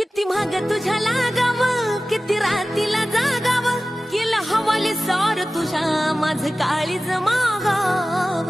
किती महाग तुझ्या लागाव, किती रातीला जागाव, केलं हवाले सार तुझ्या माझ काळीज मागाव.